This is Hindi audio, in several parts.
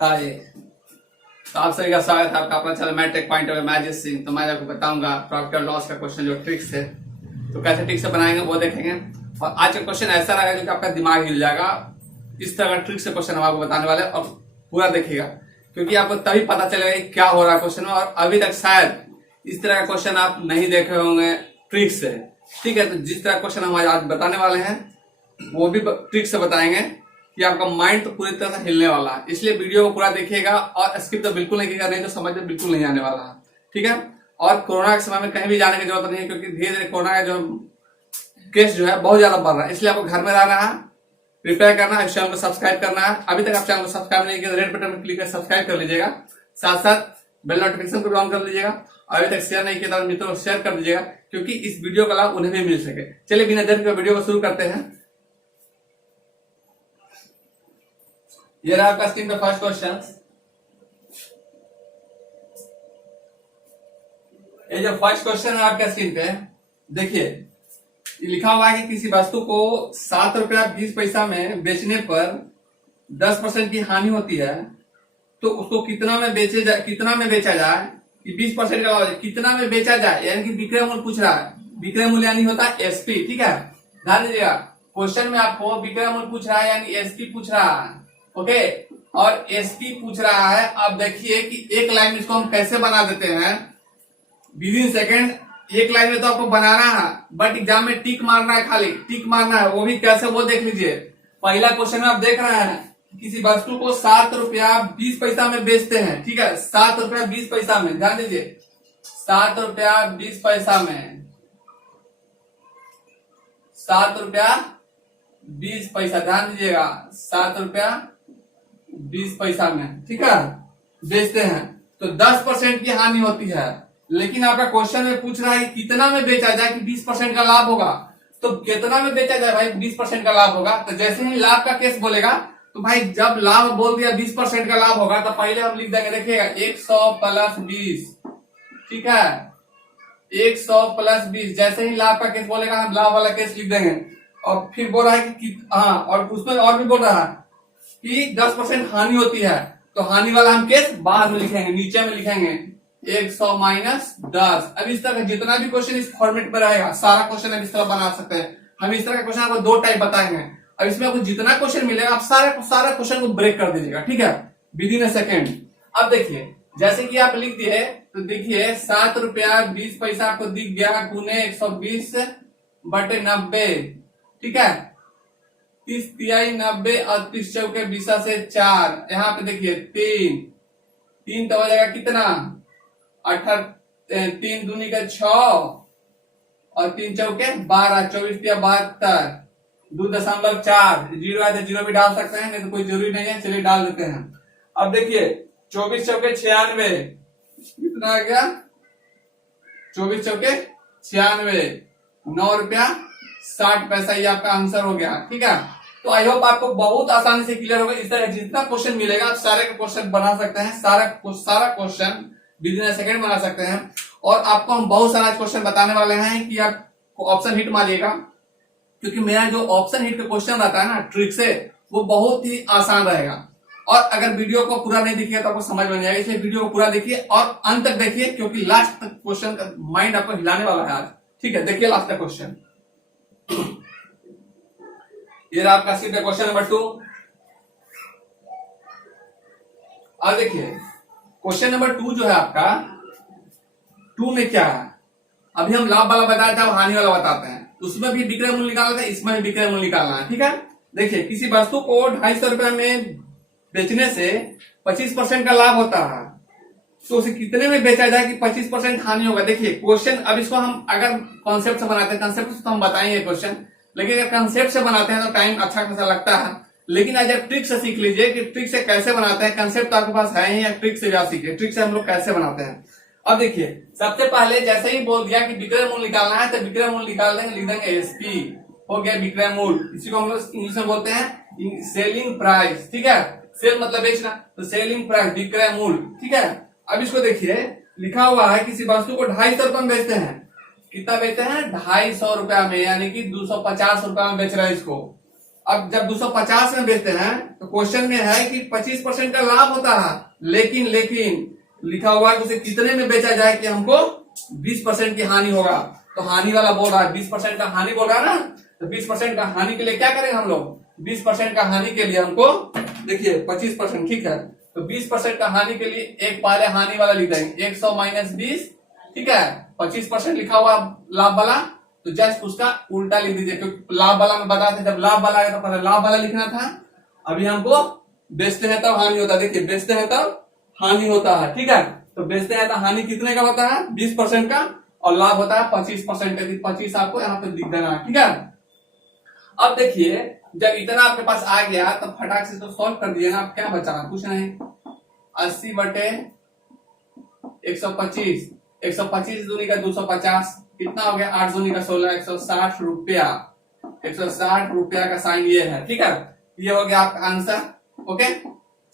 हाय, तो आप सभी का स्वागत है आपका अपना channel matric point of magic Singh. तो मैं आपको बताऊंगा प्रॉफिट और लॉस का क्वेश्चन जो ट्रिक्स है, तो कैसे ट्रिक्स से बनाएंगे वो देखेंगे। और आज का क्वेश्चन ऐसा रहेगा जो आपका दिमाग हिल जाएगा। इस तरह का ट्रिक से क्वेश्चन हम आपको बताने वाले हैं और पूरा देखिएगा, क्योंकि आपको तभी पता चलेगा कि क्या हो रहा है क्वेश्चन में। और अभी तक शायद इस तरह का क्वेश्चन आप नहीं देखे होंगे ट्रिक से। ठीक है, तो जिस तरह क्वेश्चन हम आज बताने वाले हैं वो भी ट्रिक से बताएंगे कि आपका माइंड तो पूरी तरह से हिलने वाला है। इसलिए वीडियो को पूरा देखिएगा और स्किप तो बिल्कुल नहीं कीजिएगा, नहीं तो समझ में बिल्कुल नहीं आने वाला है। ठीक है, और कोरोना के समय में कहीं भी जाने की जरूरत नहीं है, क्योंकि धीरे धीरे कोरोना का जो केस जो है बहुत ज्यादा बढ़ रहा है। इसलिए आपको घर में रहना है, प्रिपेयर करना है, चैनल को सब्सक्राइब करना है। अभी तक आप चैनल को सब्सक्राइब नहीं किया, रेड बटन पर क्लिक कर सब्सक्राइब कर लीजिएगा। साथ साथ बेल नोटिफिकेशन को भी ऑन कर लीजिएगा। अभी तक शेयर नहीं किया तो मित्रों को शेयर कर दीजिएगा, क्योंकि इस वीडियो का लाभ उन्हें भी मिल सके। चलिए बिना देर के वीडियो को शुरू करते हैं। ये रहा आपका स्क्रीन पे फर्स्ट क्वेश्चन। ये जो फर्स्ट क्वेश्चन है आपका स्क्रीन पे देखिए, लिखा हुआ है कि किसी वस्तु को 7 रुपया 20 पैसा में बेचने पर 10% की हानि होती है, तो उसको कितना में बेचा जाए कि 20% का लाभ, कितना में बेचा जाए, यानी कि विक्रय मूल्य पूछ रहा है। विक्रय मूल्य यानी होता है एसपी। ठीक है, ध्यान दीजिएगा, क्वेश्चन में आपको विक्रय मूल्य पूछ रहा है यानी एसपी पूछ रहा है। ओके, और एसपी पूछ रहा है। अब देखिए कि एक लाइन में इसको हम कैसे बना देते हैं विद इन सेकेंड। एक लाइन में तो आपको बनाना है, बट एग्जाम में टिक मारना है, खाली टिक मारना है। वो भी कैसे वो देख लीजिए। पहला क्वेश्चन में आप देख रहे हैं किसी वस्तु को 7 रुपया 20 पैसा में बेचते हैं। ठीक है, 7 रुपया 20 पैसा में, ध्यान दीजिए, 7 रुपया 20 पैसा में, 7 रुपया 20 पैसा, ध्यान दीजिएगा, 7 रुपया 20 पैसा में, ठीक है, बेचते हैं। तो 10% की हानि होती है। लेकिन आपका क्वेश्चन में पूछ रहा है कि कितना में बेचा जाए कि 20% का लाभ होगा। तो कितना में बेचा जाए भाई 20% का लाभ होगा। तो जैसे ही लाभ का केस बोलेगा, तो भाई जब लाभ बोल दिया 20% का लाभ होगा, तो पहले हम लिख देंगे, देखिएगा 100 प्लस 20। ठीक है, 100 प्लस 20। जैसे ही लाभ का केस बोलेगा हम लाभ वाला केस लिख देंगे। और फिर बोल रहा है कि हाँ, और उसमें और भी बोल रहा है कि 10% हानि होती है। तो हानि वाला हम केस बाद में लिखेंगे, नीचे में लिखेंगे 100 माइनस 10। अब इस तरह का जितना भी क्वेश्चन इस फॉर्मेट में रहेगा, सारा क्वेश्चन हम इस तरह बना सकते हैं। हम इस तरह का क्वेश्चन आपको 2 टाइप बताएंगे। अब इसमें आपको जितना क्वेश्चन मिलेगा आप सारा क्वेश्चन को ब्रेक कर दीजिएगा। ठीक है, विद इन अ सेकेंड। अब देखिए, जैसे कि आप लिख दिए, तो देखिए 7 रुपया 20 पैसा आपको दिख गया, गुने 120 बटे 90। ठीक है, 30 तिहाई 90 और 30 चौके 20 से 4। यहाँ पे देखिए 3 तो हो जाएगा कितना, 18, 3 दूनी का 6 और 3 चौके 12, 24 तिया 72, 2.4। जीरो है तो जीरो भी डाल सकते हैं, नहीं तो कोई जरूरी नहीं है, चलिए डाल देते हैं। अब देखिए 24 चौके 96, कितना आ गया, 24 चौके 96, 9 रुपया 60 पैसा, ये आपका आंसर हो गया। ठीक है, तो आई होप आपको बहुत आसानी से क्लियर होगा। इस तरह जितना क्वेश्चन मिलेगा आप सारे का क्वेश्चन बना सकते हैं, सारा question with in a second बना सकते हैं। और आपको हम बहुत सारा क्वेश्चन बताने वाले हैं कि आप ऑप्शन हिट मारिएगा, क्योंकि मेरा जो ऑप्शन हिट का क्वेश्चन रहता है ना ट्रिक से, वो बहुत ही आसान रहेगा। और अगर वीडियो को पूरा नहीं देखिए तो आपको समझ में नहीं आएगा, इसलिए वीडियो को पूरा देखिए और अंत तक देखिए, क्योंकि लास्ट तक क्वेश्चन का माइंड आपको हिलाने वाला है आज। ठीक है, देखिए लास्ट तक क्वेश्चन। ये रहा आपका सीधा क्वेश्चन नंबर 2। अब देखिए क्वेश्चन नंबर 2 जो है आपका, 2 में क्या है, अभी हम लाभ वाला बताया था, हानि वाला बताते हैं। उसमें भी विक्रय मूल्य निकालना था, इसमें भी विक्रय मूल्य निकालना है। ठीक है, देखिए किसी वस्तु को 250 रुपया में बेचने से 25% का लाभ होता है, तो उसे कितने में बेचा जाए कि 25% हानि होगा। देखिए क्वेश्चन, अब इसको हम अगर कॉन्सेप्ट से बनाते हैं, कॉन्सेप्ट से तो हम बताएंगे क्वेश्चन, लेकिन अगर कंसेप्ट से बनाते हैं तो टाइम अच्छा खासा लगता है। लेकिन आज आप ट्रिक से सीख लीजिए कि ट्रिक से कैसे बनाते हैं। कंसेप्ट तो आपके पास है ही, या ट्रिक से भी आप सीखिए, ट्रिक से हम लोग कैसे बनाते हैं। अब देखिए सबसे पहले जैसे ही बोल दिया कि विक्रय मूल्य निकालना है, तो विक्रय मूल्य निकाल देंगे, लिख देंगे एसपी, हो गया विक्रय मूल्य। इसी को हम लोग इंग्लिश में बोलते हैं सेलिंग प्राइस। ठीक है, सेल मतलब बेचना, तो सेलिंग प्राइस विक्रय मूल्य। ठीक है, अब इसको देखिए लिखा हुआ है किसी वस्तु को 250 रुपए में बेचते हैं। कितना बेचते हैं, 250 रुपया में, यानी कि 250 रुपया में बेच रहे हैं इसको। अब जब 250 में बेचते हैं तो क्वेश्चन में है कि 25% का लाभ होता है, लेकिन लिखा हुआ है कि उसे कितने में बेचा जाए कि हमको 20% की हानि होगा। तो हानि वाला बोल रहा है 20% का हानि बोल रहा है ना, तो 20% का हानि के लिए क्या करेंगे हम लोग, 20% का हानि के लिए हमको देखिए 25%, ठीक है, तो 20% का हानि के लिए एक पहले हानि वाला लिख देंगे 100 माइनस 20, ठीक है, 25% लिखा हुआ लाभ वाला, तो जस्ट उसका उल्टा लिख दीजिए, क्योंकि लाभ वाला में बताते जब लाभ वाला आएगा तो पहले लाभ वाला लिखना था। अभी हमको बेचते हैं तब हानि होता है, देखिए बेचते हैं तब हानि होता है, ठीक है, तो बेचते हैं तो हानि कितने का होता है 20% का, और लाभ होता है 25% का, 25 आपको यहाँ पे लिख देना है, ठीक है। अब देखिए जब इतना आपके पास आ गया तब फटाक से तो सॉल्व कर दिए ना, अब क्या बचा कुछ नहीं, 80 बटे 125, 125 दूनी का 250, कितना हो गया 8 दूनी का 16, 160 रुपया, 160 रुपया का साइन ये है, ठीक है, ये हो गया आपका आंसर। ओके,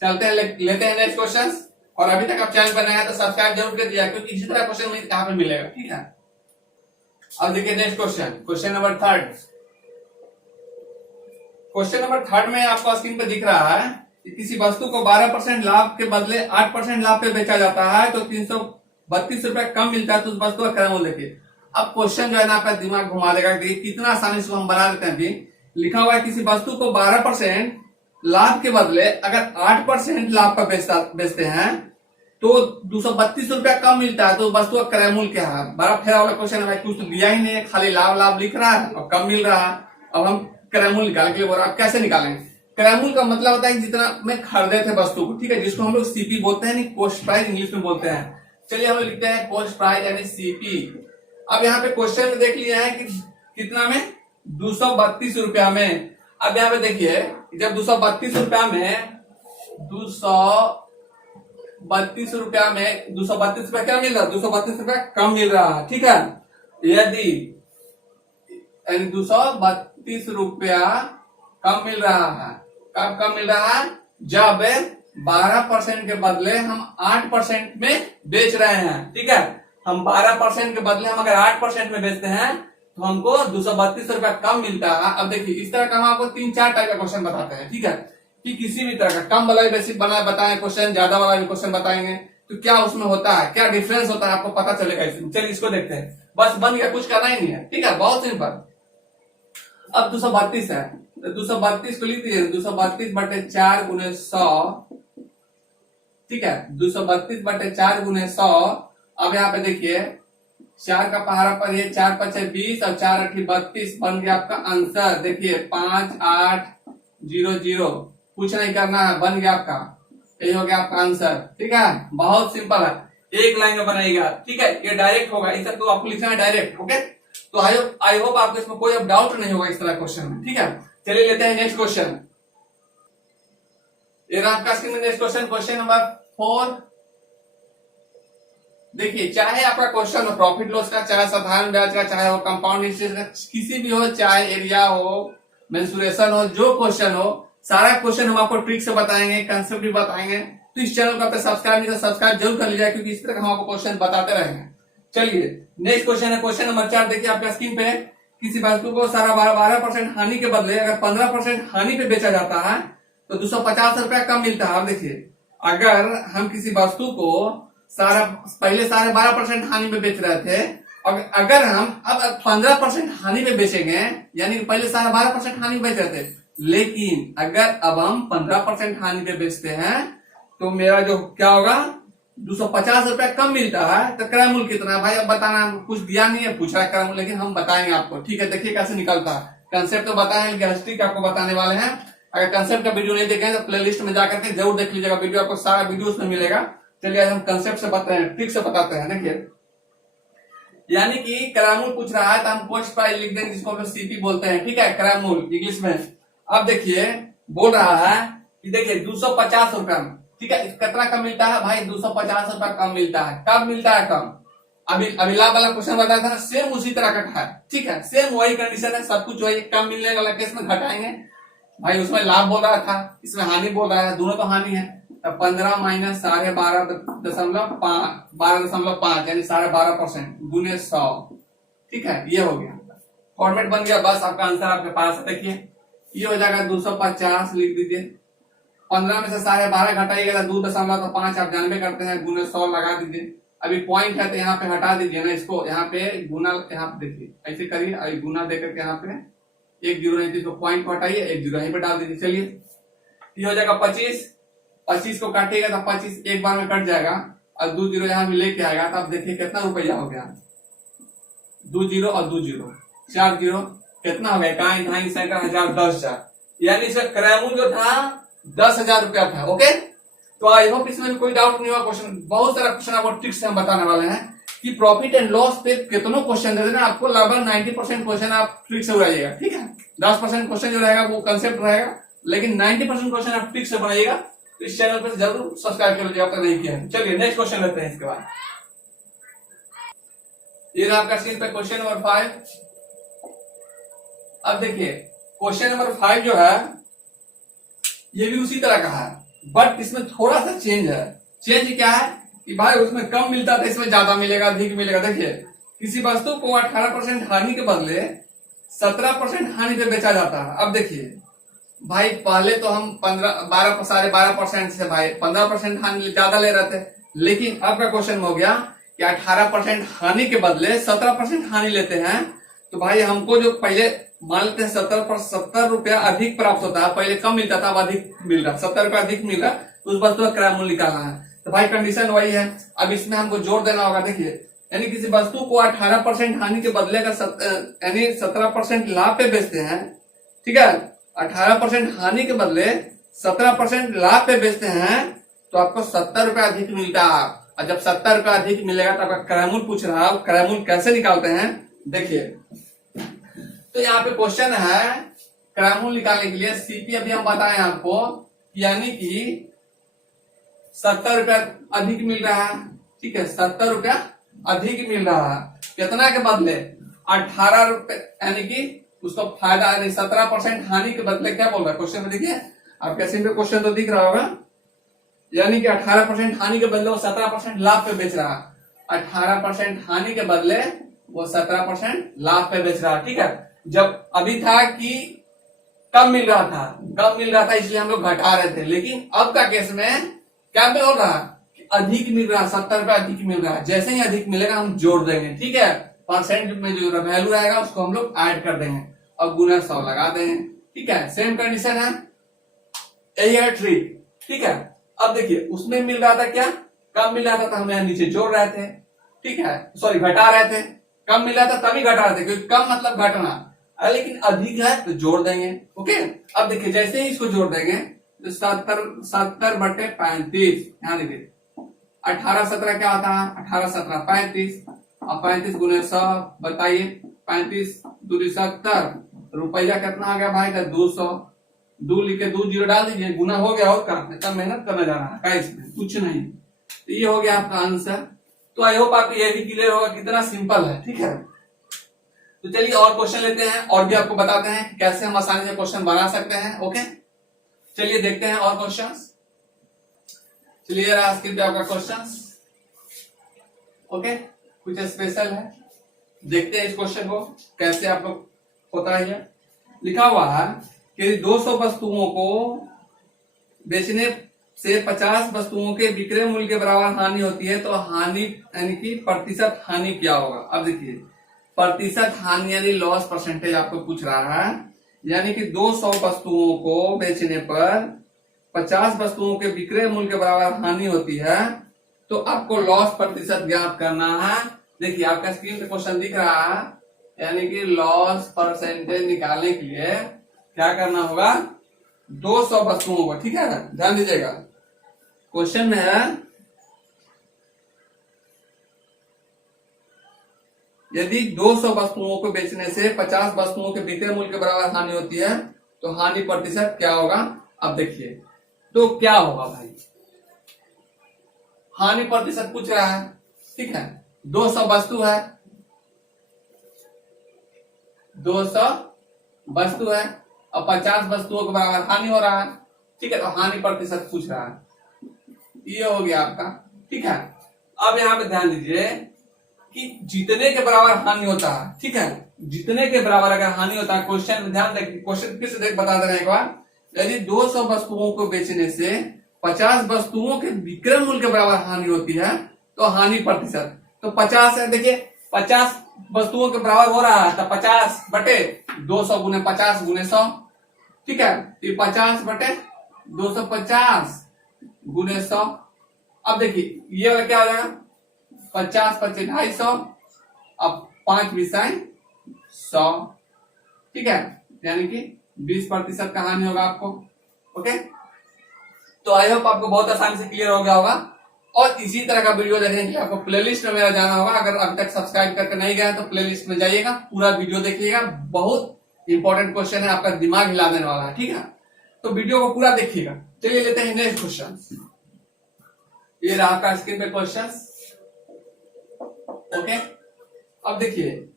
चलते हैं लेते हैं नेक्स्ट क्वेश्चन। और अभी तक आप चैनल पर नए हैं तो सब्सक्राइब जरूर कर दिया, क्योंकि इसी तरह क्वेश्चन मुझे कहां पे मिलेगा, ठीक है। अब देखिए next question, question number 3। Question number 3 में आपको स्क्रीन पे दिख रहा है कि किसी वस्तु को 12% लाभ के बदले 8% लाभ पे बेचा जाता है तो 332 रुपए कम मिलता है, तो उस वस्तु का क्रय मूल्य देखिए। अब क्वेश्चन जो है ना आपका दिमाग घुमा देगा कि कितना आसानी से हम बना देते हैं। अभी लिखा हुआ है किसी वस्तु को 12% लाभ के बदले अगर 8% लाभ का बेचते हैं तो 232 रुपया कम मिलता है, तो वस्तु का क्रय मूल्य क्या है। बड़ा फेरा वाला क्वेश्चन है भाई, कुछ तो दिया ही नहीं है, खाली लाभ लाभ लिख रहा है और कम मिल रहा है। अब हम क्रय मूल्य निकाल के बोल रहा है, आप कैसे निकालेंगे। क्रय मूल्य का मतलब होता है जितना में खरीदे थे वस्तु को, ठीक है, जिसको हम लोग सीपी बोलते हैं, नहीं कॉस्ट प्राइस इंग्लिश में बोलते हैं। चलिए हम लोग लिखते हैं कॉस्ट प्राइस यानी सीपी। अब यहाँ पे क्वेश्चन में देख लिया है कि कितना में 232 रुपया में। अब यहाँ पे देखिए जब 232 रुपया में 232 रुपया में 232 रुपया क्या मिल रहा है, 232 रुपया कम मिल रहा है, ठीक है। यदि 232 रुपया कम मिल रहा है, कब कम मिल रहा है, जब 12% के बदले हम 8% में बेच रहे हैं, ठीक है। हम 12% के बदले हम अगर 8% में बेचते हैं तो हमको 232 रुपया कम मिलता है। अब देखिए इस तरह का हम आपको 3-4 टाइप का क्वेश्चन बताते हैं, ठीक है, कि किसी भी तरह का कम वाला भी बेसिक बना बताएं क्वेश्चन, ज्यादा वाला भी क्वेश्चन बताएंगे, तो क्या उसमें होता है, क्या डिफरेंस होता है आपको पता चलेगा इसमें। चलिए इसको देखते हैं, बस बन गया, कुछ करना ही नहीं है, ठीक है, बहुत सिंपल। अब 232 है तो 232 को लिख दीजिए 232 बटे 4 गुने 100, ठीक है, 232 बटे 4 गुने 100। अब यहाँ पे देखिए 4 का पहाड़ा पर ये 4 5 20 और 4 8 32 बन गया आपका आंसर। देखिए 5800, कुछ नहीं करना है, बन गया आपका, यही हो गया आपका आंसर, ठीक है, बहुत सिंपल है, एक लाइन में बनाएगा, ठीक है, ये डायरेक्ट होगा, इस तो आपको लिखना है डायरेक्ट। ओके, तो आई होप आपको इसमें कोई अब डाउट नहीं होगा इस तरह क्वेश्चन में, ठीक है। चलिए लेते हैं नेक्स्ट क्वेश्चन। ये रहा आपका स्क्रीन में नेक्स्ट क्वेश्चन, क्वेश्चन नंबर 4। देखिए चाहे आपका क्वेश्चन हो प्रॉफिट लॉस का, चाहे साधारण ब्याज का, चाहे वो कंपाउंड इंटरेस्ट का, किसी भी हो, चाहे एरिया हो, मेंसुरेशन हो, जो क्वेश्चन हो, सारा क्वेश्चन हम आपको ट्रिक से बताएंगे, कंसेप्ट भी बताएंगे। तो इस चैनल को आपने सब्सक्राइब नहीं तो सब्सक्राइब जरूर कर लीजिए, क्योंकि इस तरह हम आपको क्वेश्चन बताते रहेंगे। चलिए नेक्स्ट क्वेश्चन है क्वेश्चन नंबर 4। देखिए आपका स्क्रीन पे किसी वस्तु को सारा 12% हानि के बदले अगर 15% हानि पे बेचा जाता है तो 250 रुपया कम मिलता है। अब देखिए अगर हम किसी वस्तु को पहले सारे 12% हानि पे बेच रहे थे, और अगर हम अब 15% हानि पे बेचेंगे, यानी पहले सारा 12% हानि पे बेच रहे थे, लेकिन अगर अब हम 15% हानि पे बेचते हैं तो मेरा जो क्या होगा 250 रुपया कम मिलता है। तो क्रय मूल्य कितना है भाई, अब बताना, कुछ दिया नहीं है, पूछ रहा है क्रय मूल्य, लेकिन हम बताएंगे आपको, ठीक है। देखिए कैसे निकलता है, कंसेप्ट तो बताएंगे, लेकिन हिस्ट्री आपको बताने वाले हैं। अगर कंसेप्ट का वीडियो नहीं देखें तो प्लेलिस्ट में जाकर के जरूर देख लीजिएगा, वीडियो आपको सारा वीडियो उसमें मिलेगा। चलिए हम कंसेप्ट से बताते हैं, ट्रिक से बताते हैं। देखिए यानी कि क्रय मूल्य पूछ रहा है तो हम कॉस्ट प्राइस लिख देंगे, जिसको हम सीपी बोलते हैं, ठीक है, क्रय मूल्य इंग्लिश में। अब देखिए बोल रहा है कि देखिए 250 रुपया, ठीक है, कितना कम मिलता है भाई, 250 रुपया कम मिलता है। कब मिलता है कम, अभी लाभ वाला क्वेश्चन बताया था ना, सेम उसी तरह का है, ठीक है, सेम वही कंडीशन है, सब कुछ वही। कम मिलने वाला केस में घटाएंगे भाई, उसमें लाभ बोल रहा था, इसमें हानि बोल रहा है, दोनों तो हानि है। 15 माइनस 12.5 यानी 12.5% गुने 100, ठीक है, ये हो गया, फॉर्मेट बन गया, बस आपका आंसर आपके पास है। देखिए ये हो जाएगा 250 लिख दीजिए। 15 में से 12.5 घटाइएगा तो 2.5 आप जानबे करते हैं, गुने 100 लगा दीजिए। अभी पॉइंट है तो यहाँ पे हटा दीजिए ना इसको, यहाँ पे गुना, यहाँ पे देखिए ऐसे करिए, अभी गुना देकर के यहाँ पे 1 जीरो नहीं, तो पॉइंट को हटाइए, 1 जीरो यहीं पे डाल दीजिए। चलिए ये हो जाएगा 25, 25 को काटिएगा तो 25 एक बार में कट जाएगा, और 2 जीरो यहाँ भी लेके आएगा तो आप देखिए कितना रुपया हो गया। 2 जीरो और 2 जीरो 4 जीरो, कितना हो गया, 2.5 सैकड़ा 1000 10,000, यानी इसका क्रयमूल्य जो था 10,000 रुपया था। ओके, तो आई होप इसमें भी कोई डाउट नहीं हुआ। क्वेश्चन बहुत सारा क्वेश्चन आपको ट्रिक्स से हम बताने वाले हैं कि प्रॉफिट एंड लॉस पे कितनों क्वेश्चन दे देना आपको, लगभग 90% क्वेश्चन आप ट्रिक से उड़ाइएगा। ठीक है, 10% क्वेश्चन जो रहेगा वो कंसेप्ट रहेगा, लेकिन 90% क्वेश्चन आप ट्रिक से बनाइएगा। तो इस चैनल पर जरूर सब्सक्राइब कर लीजिए अब तक नहीं किया है। चलिए नेक्स्ट क्वेश्चन लेते हैं। इसके बाद ये आपका स्क्रीन पे क्वेश्चन नंबर 5। अब देखिए क्वेश्चन नंबर 5 जो है ये भी उसी तरह का है, बट इसमें थोड़ा सा चेंज है। चेंज क्या है कि भाई उसमें कम मिलता था, इसमें ज्यादा मिलेगा, अधिक मिलेगा। देखिए किसी वस्तु को 18% हानि के बदले 17% हानि पे बेचा जाता है। अब देखिए भाई पहले तो हम 12% से भाई 15% हानि ज्यादा ले रहे थे, लेकिन अब का क्वेश्चन हो गया कि 18% हानि के बदले 17% हानि लेते हैं। तो भाई हमको जो पहले मान लेते हैं 70 रुपया अधिक प्राप्त होता है, पहले कम मिलता था अब अधिक मिल रहा, 70 रुपया अधिक मिल रहा, तो उस वस्तु का क्रय मूल्य निकालना है। तो भाई कंडीशन वही है, अब इसमें हमको जोड़ देना होगा। देखिए यानी किसी वस्तु को 18% हानि के बदले का यानी 17% लाभ पे बेचते हैं। ठीक है, 18% हानि के बदले 17% लाभ पे बेचते हैं, तो आपको 70 रुपया अधिक मिलता है। और जब 70 रुपया अधिक मिलेगा तो आपका क्रय मूल्य पूछ रहा है, क्रय मूल्य कैसे निकालते हैं देखिए। तो यहाँ पे क्वेश्चन है क्रय मूल्य निकालने के लिए सीपी अभी हम बताएं आपको, यानी कि 70 रुपया अधिक मिल रहा है। ठीक है, 70 रुपया अधिक मिल रहा है, कितना के बदले 18 रुपए, यानी कि उसको फायदा, यानी 17% हानि के बदले क्या बोल रहा है क्वेश्चन में। देखिए आपके स्क्रीन पे क्वेश्चन तो दिख रहा होगा, यानी कि 18% हानि के बदले वो 17% लाभ पे बेच रहा है। 18% हानि के बदले वो 17% लाभ पे बेच रहा है। ठीक है, जब अभी था कि कम मिल रहा था इसलिए हम लोग घटा रहे थे, लेकिन अब का केस में क्या पे हो रहा है, अधिक मिल रहा है, 70 रुपया अधिक मिल रहा है। जैसे ही अधिक मिलेगा हम जोड़ देंगे। ठीक है, परसेंट में जो वैल्यू रहेगा उसको हम लोग ऐड कर देंगे और गुना 100 लगा देंगे। ठीक है, सेम कंडीशन है, यही है ट्रिक। ठीक है, अब देखिए उसमें मिल रहा था क्या, कम मिल रहा था तो हम यहाँ नीचे जोड़ रहे थे। ठीक है, सॉरी घटा रहे थे, कम मिल रहा था तभी घटा रहे थे, क्योंकि कम मतलब घटना, लेकिन अधिक है तो जोड़ देंगे। ओके, अब देखिए जैसे ही इसको जोड़ देंगे तो 70/35, यहाँ देखिए 18-17 क्या होता है, 18-17 35, और 35 गुने 100 बताइए, 35 दूरी 70, रुपया कितना आ गया भाई का 200, 2 लिख के 2 जीरो डाल दीजिए, गुना हो गया। और क्या मेहनत करना जा रहा है इसमें कुछ नहीं। तो ये हो गया आपका आंसर। तो आई होप आपको ये भी क्लियर होगा कितना सिंपल है। ठीक है, तो चलिए और क्वेश्चन लेते हैं और भी आपको बताते हैं कि कैसे हम आसानी से क्वेश्चन बना सकते हैं। ओके, चलिए देखते हैं और क्वेश्चंस। चलिए स्क्रीन पे आपका क्वेश्चंस। ओके, कुछ स्पेशल है, देखते हैं इस क्वेश्चन को कैसे आप लोग होता है। लिखा हुआ है कि 200 वस्तुओं को बेचने से 50 वस्तुओं के विक्रय मूल्य के बराबर हानि होती है, तो हानि यानी कि प्रतिशत हानि क्या होगा। अब देखिए प्रतिशत हानि यानी लॉस परसेंटेज आपको पूछ रहा है, यानी कि 200 वस्तुओं को बेचने पर 50 वस्तुओं के विक्रय मूल्य के बराबर हानि होती है, तो आपको लॉस प्रतिशत ज्ञात करना है। देखिए आपका स्क्रीन पे क्वेश्चन दिख रहा है, यानी कि लॉस परसेंटेज निकालने के लिए क्या करना होगा, 200 वस्तुओं को, ठीक है ध्यान दीजिएगा क्वेश्चन में है, यदि 200 वस्तुओं को बेचने से 50 वस्तुओं के विक्रय मूल्य के बराबर हानि होती है, तो हानि प्रतिशत क्या होगा। अब देखिए तो क्या होगा भाई, हानि प्रतिशत पूछ रहा है। ठीक है, 200 वस्तु है, 200 वस्तु है और 50 वस्तुओं के बराबर हानि हो रहा है। ठीक है, तो हानि प्रतिशत पूछ रहा है, ये हो गया आपका। ठीक है, अब यहां पे ध्यान दीजिए कि जितने के बराबर हानि होता है, ठीक है, जितने के बराबर अगर हानि होता है, क्वेश्चन में ध्यान दें, क्वेश्चन फिर से देख बता दे रहे हैं एक बार, यदि 200 वस्तुओं को बेचने से 50 वस्तुओं के विक्रय मूल्य के बराबर हानि होती है तो हानि प्रतिशत, तो 50 है, देखिए 50 वस्तुओं के बराबर हो रहा है तो 50 बटे 200 गुने 50 गुने 100, ठीक है, ये 50 बटे 250 गुने 100। अब देखिए ये वाला क्या हो जाएगा, 50 25 250, अब 5 विषय 100, ठीक है, यानी कि 20% का हानि होगा आपको। ओके, तो आई होप आपको बहुत आसानी से क्लियर हो गया होगा। और इसी तरह का वीडियो देखने के लिए आपको प्लेलिस्ट में मेरा जाना होगा। अगर अभी तक सब्सक्राइब करके नहीं गया तो प्लेलिस्ट में जाइएगा, पूरा वीडियो देखिएगा, बहुत इंपॉर्टेंट क्वेश्चन है, आपका दिमाग हिला देने वाला है, ठीक है, तो वीडियो को पूरा देखिएगा। चलिए लेते हैं नेक्स्ट क्वेश्चन। ये रहा आपका स्क्रीन पे क्वेश्चन। ओके, अब देखिए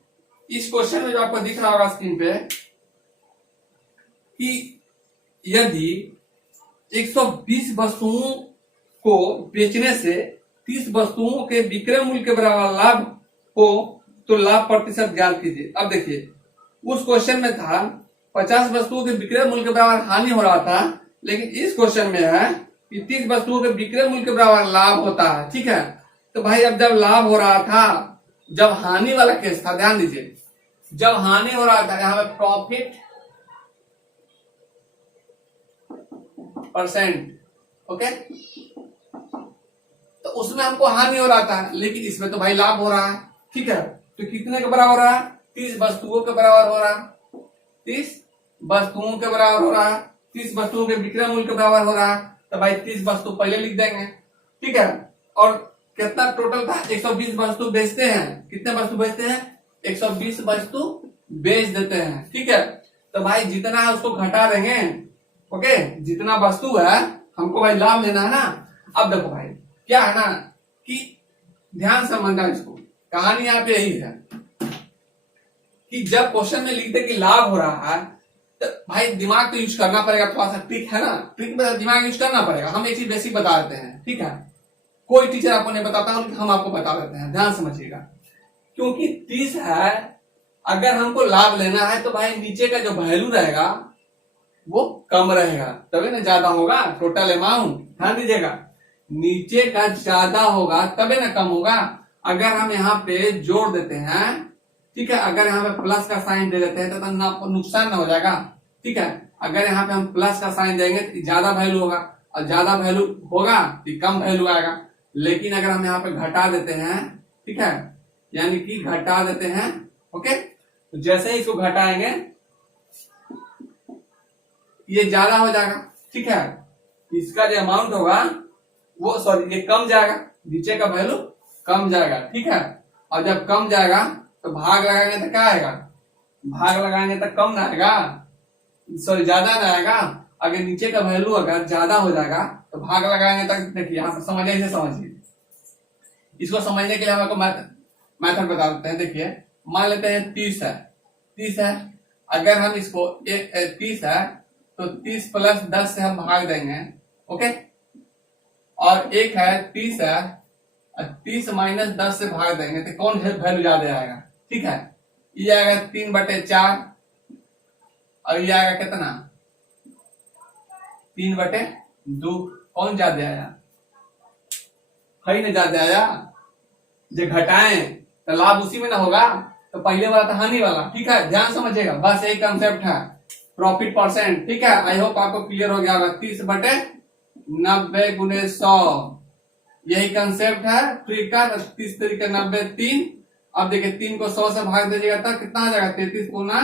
इस क्वेश्चन में जो आपको दिख रहा होगा स्क्रीन पे कि यदि 120 वस्तुओं को बेचने से 30 वस्तुओं के विक्रय मूल्य के बराबर लाभ हो तो लाभ प्रतिशत ज्ञात कीजिए। अब देखिए उस क्वेश्चन में था 50 वस्तुओं के विक्रय मूल्य के बराबर हानि हो रहा था, लेकिन इस क्वेश्चन में है कि 30 वस्तुओं के विक्रय मूल्य के बराबर लाभ होता है, ठीक है। तो भाई अब जब लाभ हो रहा था, जब हानि वाला केस था, ध्यान दीजिए, जब हानि हो रहा था, यहाँ पे प्रॉफिट परसेंट, ओके, तो उसमें हमको हानि हो रहा था, लेकिन इसमें तो भाई लाभ हो रहा है, ठीक है। तो कितने के बराबर हो रहा है, 30 वस्तुओं के बराबर हो रहा है, 30 वस्तुओं के बराबर हो रहा है, 30 वस्तुओं के विक्रय मूल्य के बराबर हो रहा है, तो भाई 30 वस्तु पहले लिख देंगे, ठीक है। और कितना टोटल था, 120 वस्तु बेचते हैं, कितने वस्तु बेचते हैं, 120 वस्तु बेच देते हैं, ठीक है। तो भाई जितना है उसको घटा देंगे, ओके, जितना वस्तु है हमको भाई लाभ लेना है ना। अब देखो भाई क्या है ना कि ध्यान से समझना, इसको कहानी यहाँ पे यही है कि जब क्वेश्चन में लिखते कि लाभ हो रहा है तो भाई दिमाग तो यूज करना पड़ेगा, थोड़ा सा ट्रिक है ना, ट्रिक में दिमाग यूज करना पड़ेगा। हम एक चीज बेसिक बता देते हैं, ठीक है, कोई टीचर आपको नहीं बताता, हम आपको बता देते हैं, ध्यान समझिएगा। क्योंकि 30 है, अगर हमको लाभ लेना है तो भाई नीचे का जो वैल्यू रहेगा वो कम रहेगा, तभी ना ज्यादा होगा टोटल अमाउंट, ध्यान दीजिएगा, नीचे का ज्यादा होगा तभी ना कम होगा। अगर हम यहाँ पे जोड़ देते हैं, ठीक है, अगर यहाँ पे प्लस का साइन दे देते हैं तो नुकसान ना हो जाएगा, ठीक है। अगर यहाँ पे हम प्लस का साइन देंगे तो ज्यादा वैल्यू होगा, और ज्यादा वैल्यू होगा तो कम वैल्यू आएगा। लेकिन अगर हम यहाँ पे घटा देते हैं, ठीक है, यानी कि घटा देते हैं, ओके, तो जैसे ही इसको घटाएंगे ये ज्यादा हो जाएगा, ठीक है, इसका जो अमाउंट होगा वो सॉरी ये कम जाएगा, नीचे का वैल्यू कम जाएगा, ठीक है। और जब कम जाएगा तो भाग लगाएंगे तो क्या आएगा, भाग लगाएंगे तो कम ना आएगा, सॉरी ज्यादा ना आएगा। अगर नीचे का वैल्यू अगर ज्यादा हो जाएगा तो भाग लगाएंगे तक, देखिए यहाँ से समझिए, इसे समझिए, इसको समझने के लिए हम आपको मेथड बता देते हैं। देखिए मान लेते हैं 30 है, 30 है, अगर हम इसको 30 है तो 30 प्लस 10 से हम भाग देंगे, ओके, और एक है 30 है, 30 माइनस 10 से भाग देंगे तो कौन वैल्यू ज्यादा आएगा, ठीक है, ये आएगा 3/4 और ये आएगा कितना 3/2, कौन ज्यादा आया, है ना ज्यादा आया। जो घटाएं तो लाभ उसी में ना होगा, तो पहले वाला था हानि वाला, ठीक है, ध्यान समझिएगा, बस यही कंसेप्ट है, प्रॉफिट परसेंट, ठीक है। आई होप आपको क्लियर हो गया होगा, 30/90 गुने 100, यही कंसेप्ट है ट्रिक का। 30 तरीके 90 3, अब देखिए 3 को 100 से भाग दीजिएगा तो कितना आ जाएगा, 33 गुना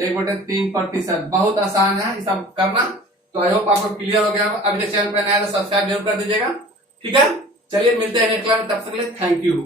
1/3%। बहुत आसान है ये सब करना, तो आई होप आपको क्लियर हो गया होगा। अभी चैनल पर नया तो सब्सक्राइब जरूर कर दीजिएगा, ठीक है। चलिए मिलते हैं नेक्स्ट क्लास में, तब तक के लिए थैंक यू।